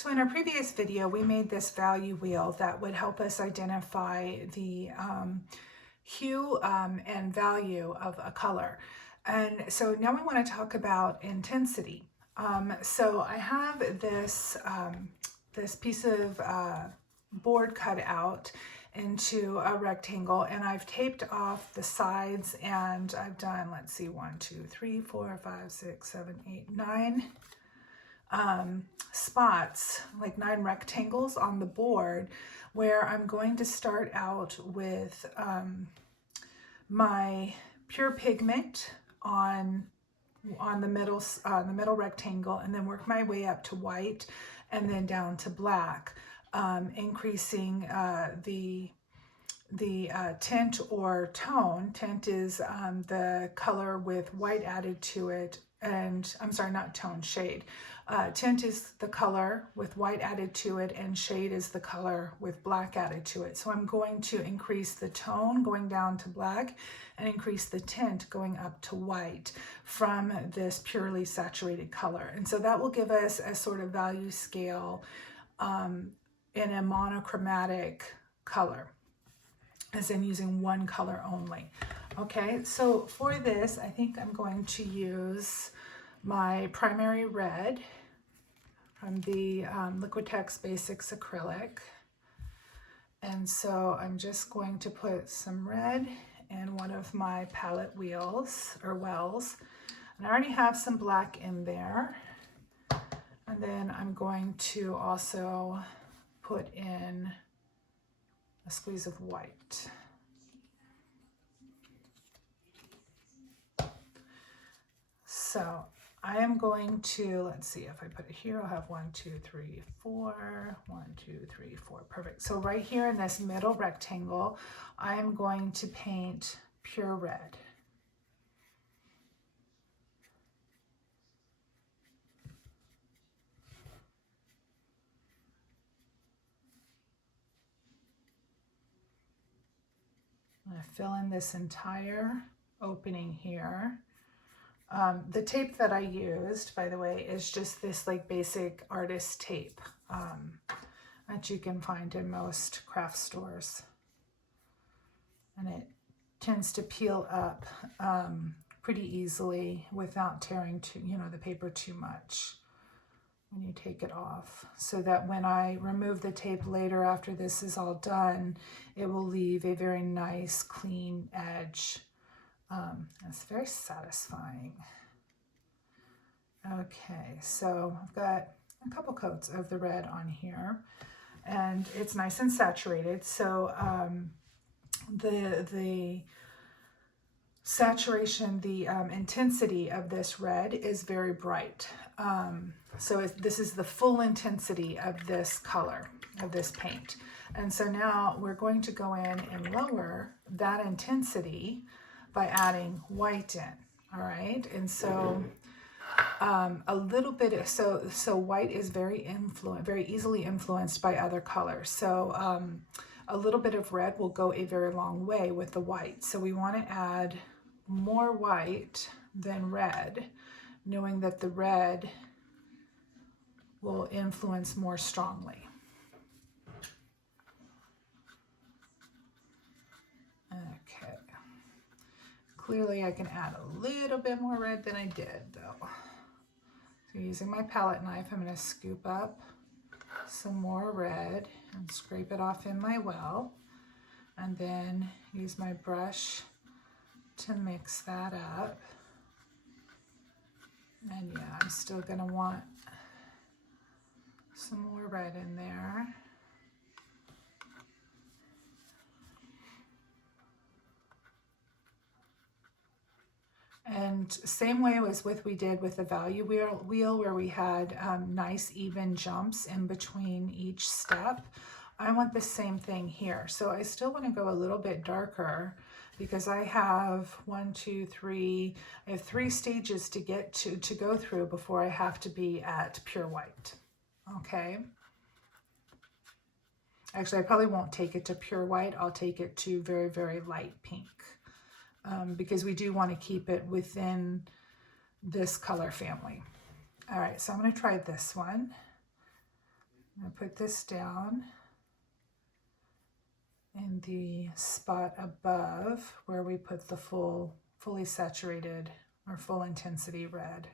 So in our previous video, we made this value wheel that would help us identify the hue and value of a color. And so now we want to talk about intensity. So I have this, this piece of board cut out into a rectangle, and I've taped off the sides, and I've done, let's see, 1, 2, 3, 4, 5, 6, 7, 8, 9 spots, like 9 rectangles on the board, where I'm going to start out with my pure pigment on the middle rectangle, and then work my way up to white and then down to black, increasing the tint or tone. Tint is the color with white added to it, and I'm sorry, not tone, shade. Tint is the color with white added to it, and shade is the color with black added to it. So I'm going to increase the tone going down to black and increase the tint going up to white from this purely saturated color. And so that will give us a sort of value scale in a monochromatic color, as in using one color only. Okay, so for this, I think I'm going to use my primary red from the Liquitex Basics acrylic. And so I'm just going to put some red in one of my palette wheels or wells. And I already have some black in there. And then I'm going to also put in a squeeze of white. So I am going to, let's see, if I put it here, I'll have 1, 2, 3, 4, 1, 2, 3, 4, perfect. So right here in this middle rectangle, I am going to paint pure red. I'm going to fill in this entire opening here. The tape that I used, by the way, is just this like basic artist tape that you can find in most craft stores. And it tends to peel up pretty easily without tearing the paper too much when you take it off, so that when I remove the tape later after this is all done, it will leave a very nice clean edge. It's very satisfying. Okay, so I've got a couple coats of the red on here, and it's nice and saturated. So the saturation, the intensity of this red is very bright. So this is the full intensity of this color, of this paint. And so now we're going to go in and lower that intensity by adding white in, all right? And so a little bit of, so white is very easily influenced by other colors. So a little bit of red will go a very long way with the white. So we want to add more white than red, knowing that the red will influence more strongly. Okay. Clearly I can add a little bit more red than I did though. So using my palette knife, I'm going to scoop up some more red and scrape it off in my well, and then use my brush to mix that up. And yeah, I'm still going to want some more red in there. And same way as we did with the value wheel where we had nice even jumps in between each step. I want the same thing here. So I still want to go a little bit darker because I have 1, 2, 3, I have 3 stages to get to go through before I have to be at pure white. Okay. Actually, I probably won't take it to pure white. I'll take it to very, very light pink. Because we do want to keep it within this color family. All right, so I'm going to try this one. I'm going to put this down in the spot above where we put the fully saturated or full intensity red.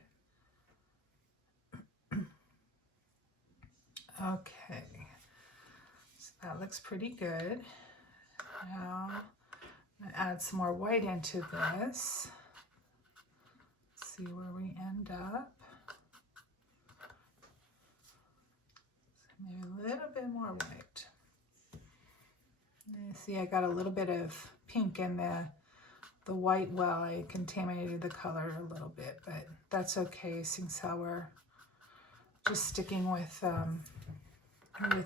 Okay, so that looks pretty good. Now I'm going to add some more white into this. See where we end up. Maybe a little bit more white. You see I got a little bit of pink in the white well. I contaminated the color a little bit, but that's okay since how we're just sticking with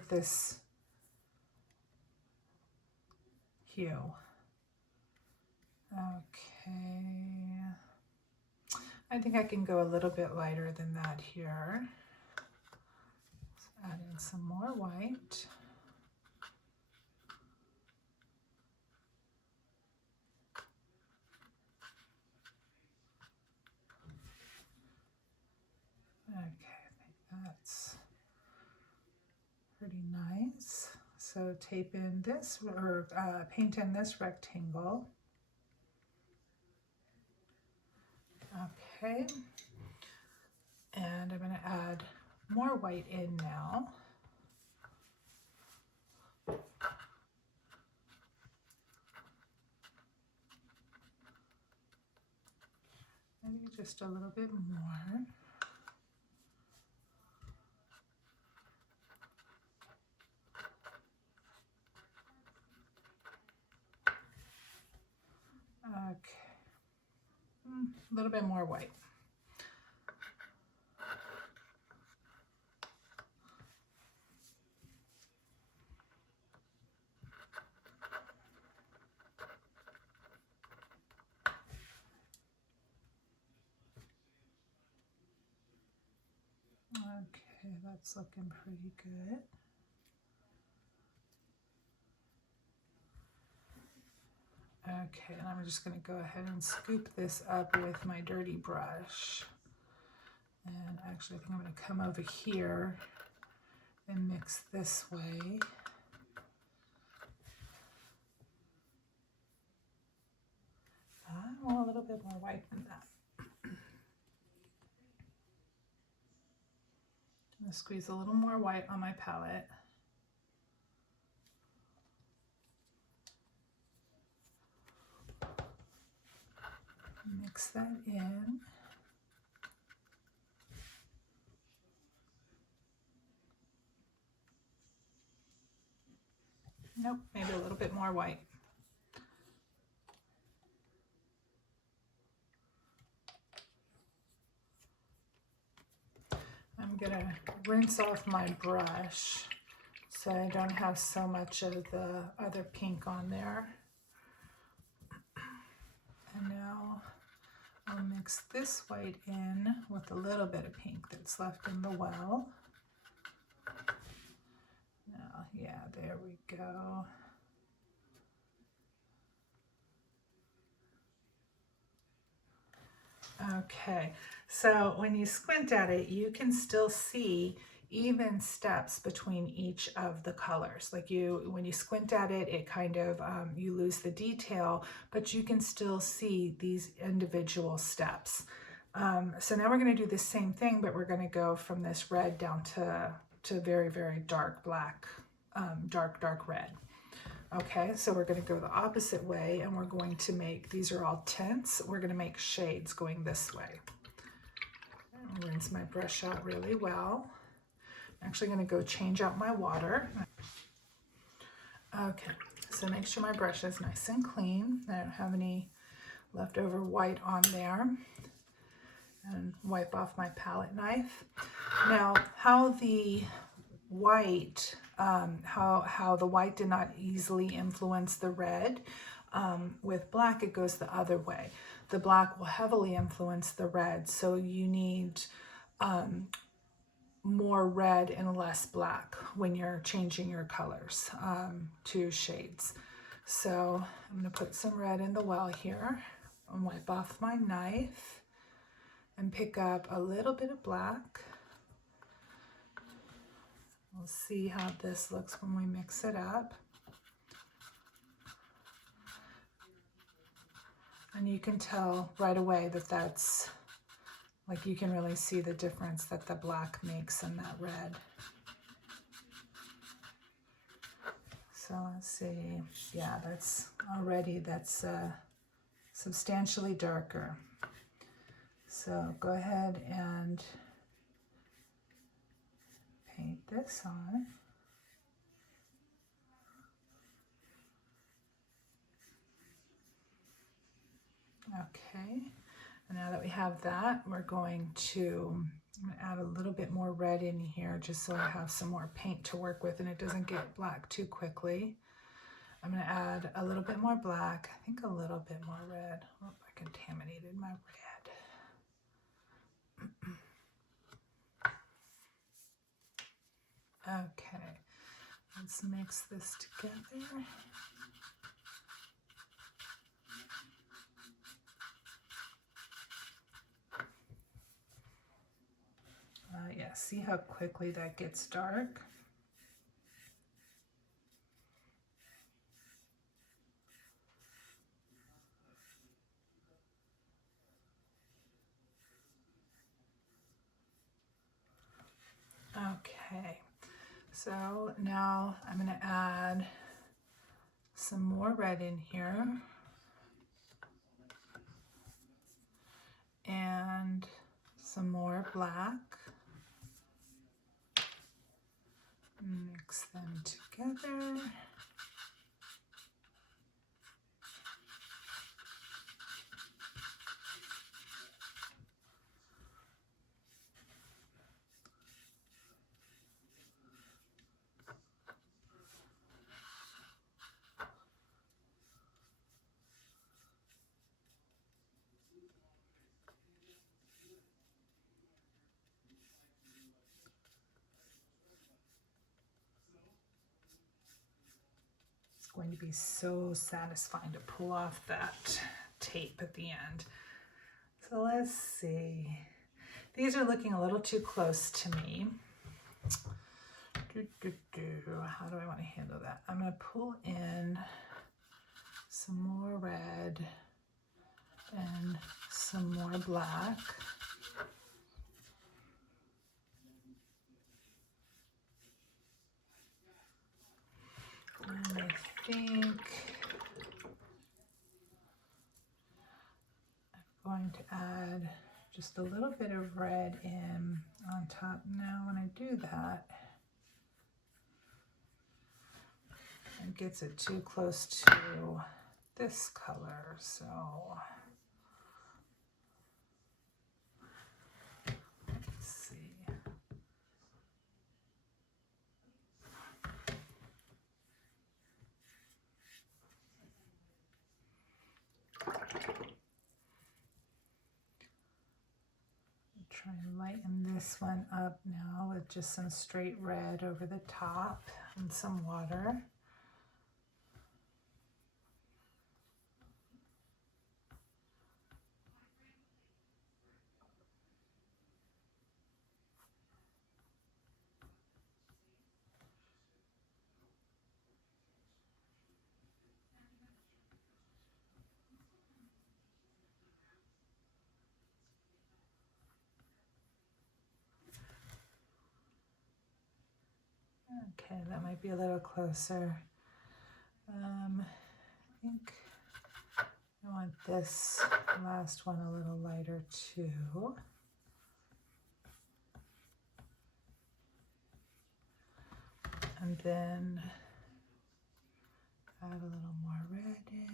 this hue. Okay. I think I can go a little bit lighter than that here. Let's add in some more white. Okay, I think that's pretty nice. So tape in this, or paint in this rectangle. Okay, and I'm going to add more white in now. Maybe just a little bit more. Okay, a little bit more white. Okay, that's looking pretty good. Okay, and I'm just going to go ahead and scoop this up with my dirty brush. And actually, I think I'm going to come over here and mix this way. I want a little bit more white than that. I'm going to squeeze a little more white on my palette. Mix that in. Nope, maybe a little bit more white. I'm gonna rinse off my brush so I don't have so much of the other pink on there. And now I'll mix this white in with a little bit of pink that's left in the well. Now, yeah, there we go. Okay, so when you squint at it, you can still see even steps between each of the colors. Like when you squint at it, it kind of, you lose the detail, but you can still see these individual steps. So now we're gonna do the same thing, but we're gonna go from this red down to very, very dark black, dark red. Okay, so we're going to go the opposite way, and we're going to make, these are all tints, we're going to make shades going this way. I'll rinse my brush out really well. I'm actually going to go change out my water. Okay, so make sure my brush is nice and clean. I don't have any leftover white on there. And wipe off my palette knife. Now, how the white, how the white did not easily influence the red. With black, it goes the other way. The black will heavily influence the red, so you need more red and less black when you're changing your colors to shades. So I'm going to put some red in the well here and wipe off my knife and pick up a little bit of black. We'll see how this looks when we mix it up. And you can tell right away that that's, like, you can really see the difference that the black makes in that red. So let's see, yeah, that's substantially darker. So go ahead and paint this on. Okay, and now that we have that, we're going to add a little bit more red in here just so I have some more paint to work with and it doesn't get black too quickly. I'm going to add a little bit more black, I think a little bit more red. Oh, I contaminated my red. Okay, let's mix this together. Yeah, see how quickly that gets dark? Okay, so now I'm going to add some more red in here and some more black. Mix them together. Going to be so satisfying to pull off that tape at the end. So let's see. These are looking a little too close to me. How do I want to handle that? I'm going to pull in some more red and some more black. And I think I'm going to add just a little bit of red in on top. Now when I do that, it gets it too close to this color, so let's see. Try and lighten this one up now with just some straight red over the top and some water. Okay, that might be a little closer. I think I want this last one a little lighter too. And then add a little more red in.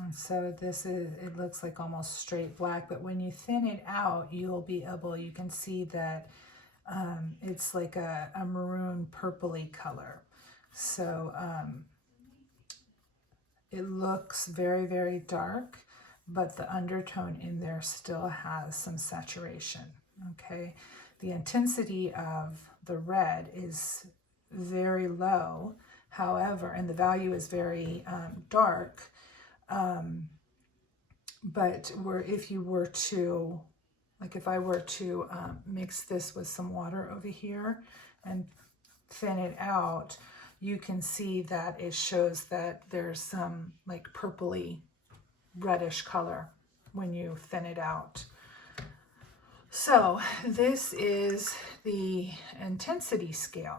And so this is, it looks like almost straight black, but when you thin it out, you can see that it's like a maroon purpley color. So it looks very, very dark, but the undertone in there still has some saturation. Okay, the intensity of the red is very low, however, and the value is very dark. But if you were to, like if I were to mix this with some water over here and thin it out, you can see that it shows that there's some like purpley reddish color when you thin it out. So this is the intensity scale.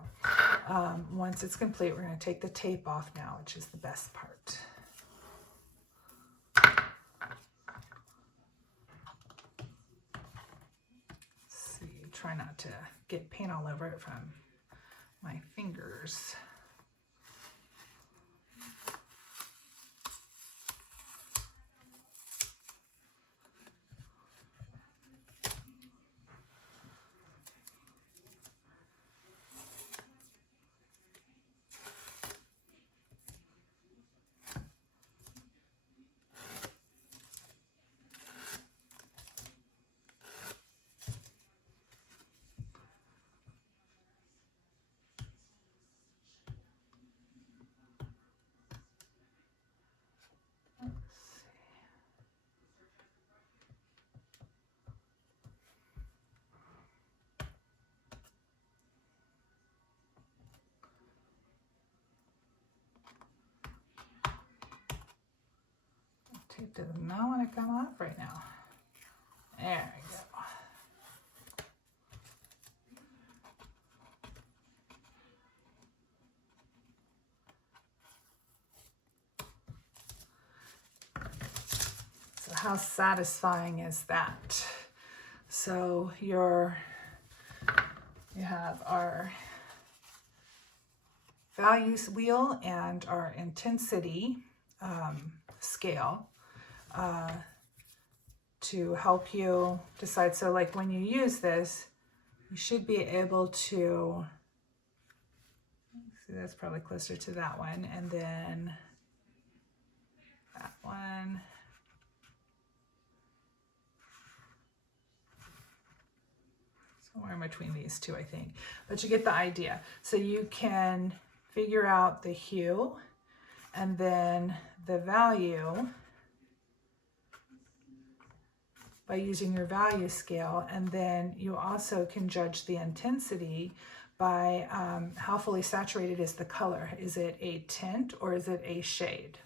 Once it's complete, we're going to take the tape off now, which is the best part. Let's see, try not to get paint all over it from my fingers. Tape does not want to come off right now. There we go. So how satisfying is that? So you have our values wheel and our intensity scale to help you decide. So like when you use this, you should be able to see, that's probably closer to that one, and then that one. Somewhere in between these two, I think, but you get the idea. So you can figure out the hue and then the value by using your value scale, and then you also can judge the intensity by how fully saturated is the color. Is it a tint or is it a shade?